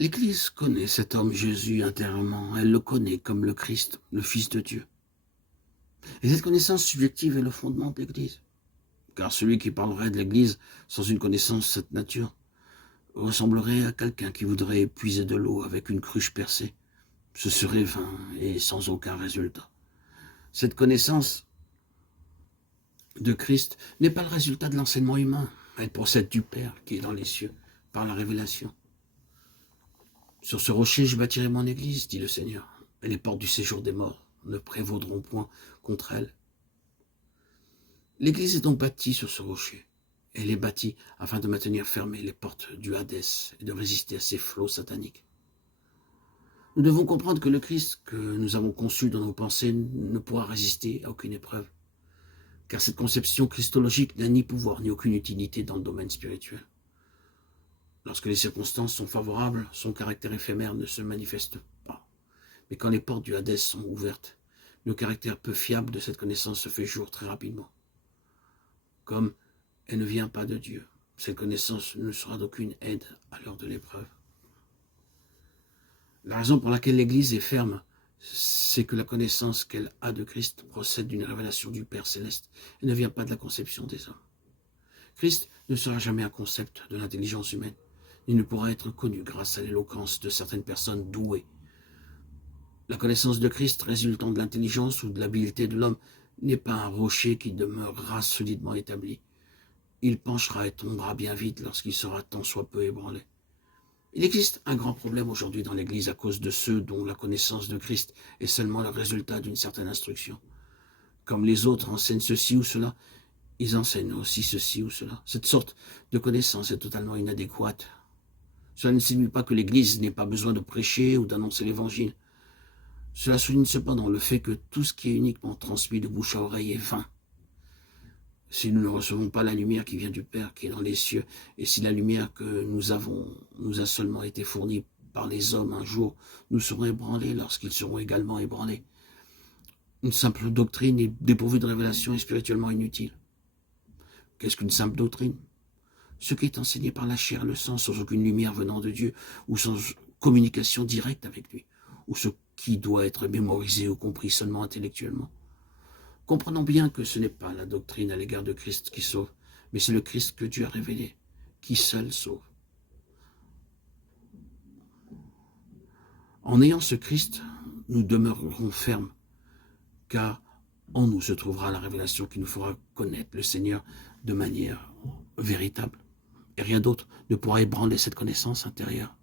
L'Église connaît cet homme Jésus intérieurement. Elle le connaît comme le Christ, le Fils de Dieu. Et cette connaissance subjective est le fondement de l'Église. Car celui qui parlerait de l'Église sans une connaissance de cette nature ressemblerait à quelqu'un qui voudrait puiser de l'eau avec une cruche percée. Ce serait vain et sans aucun résultat. Cette connaissance de Christ n'est pas le résultat de l'enseignement humain. Elle procède du Père qui est dans les cieux, par la révélation. Sur ce rocher, je bâtirai mon église, dit le Seigneur, et les portes du séjour des morts ne prévaudront point contre elle. L'église est donc bâtie sur ce rocher. Elle est bâtie afin de maintenir fermées les portes du Hadès et de résister à ces flots sataniques. Nous devons comprendre que le Christ que nous avons conçu dans nos pensées ne pourra résister à aucune épreuve, car cette conception christologique n'a ni pouvoir ni aucune utilité dans le domaine spirituel. Lorsque les circonstances sont favorables, son caractère éphémère ne se manifeste pas. Mais quand les portes du Hadès sont ouvertes, le caractère peu fiable de cette connaissance se fait jour très rapidement. Comme elle ne vient pas de Dieu, cette connaissance ne sera d'aucune aide à l'heure de l'épreuve. La raison pour laquelle l'Église est ferme, c'est que la connaissance qu'elle a de Christ procède d'une révélation du Père céleste et ne vient pas de la conception des hommes. Christ ne sera jamais un concept de l'intelligence humaine. Il ne pourra être connu grâce à l'éloquence de certaines personnes douées. La connaissance de Christ résultant de l'intelligence ou de l'habileté de l'homme n'est pas un rocher qui demeurera solidement établi. Il penchera et tombera bien vite lorsqu'il sera tant soit peu ébranlé. Il existe un grand problème aujourd'hui dans l'Église à cause de ceux dont la connaissance de Christ est seulement le résultat d'une certaine instruction. Comme les autres enseignent ceci ou cela, ils enseignent aussi ceci ou cela. Cette sorte de connaissance est totalement inadéquate. Cela ne signifie pas que l'Église n'ait pas besoin de prêcher ou d'annoncer l'Évangile. Cela souligne cependant le fait que tout ce qui est uniquement transmis de bouche à oreille est vain. Si nous ne recevons pas la lumière qui vient du Père, qui est dans les cieux, et si la lumière que nous avons nous a seulement été fournie par les hommes un jour, nous serons ébranlés lorsqu'ils seront également ébranlés. Une simple doctrine est dépourvue de révélation est spirituellement inutile. Qu'est-ce qu'une simple doctrine? Ce qui est enseigné par la chair et le sang, sans aucune lumière venant de Dieu, ou sans communication directe avec lui, ou ce qui doit être mémorisé ou compris seulement intellectuellement. Comprenons bien que ce n'est pas la doctrine à l'égard de Christ qui sauve, mais c'est le Christ que Dieu a révélé, qui seul sauve. En ayant ce Christ, nous demeurerons fermes, car en nous se trouvera la révélation qui nous fera connaître le Seigneur de manière véritable. Et rien d'autre ne pourra ébranler cette connaissance intérieure.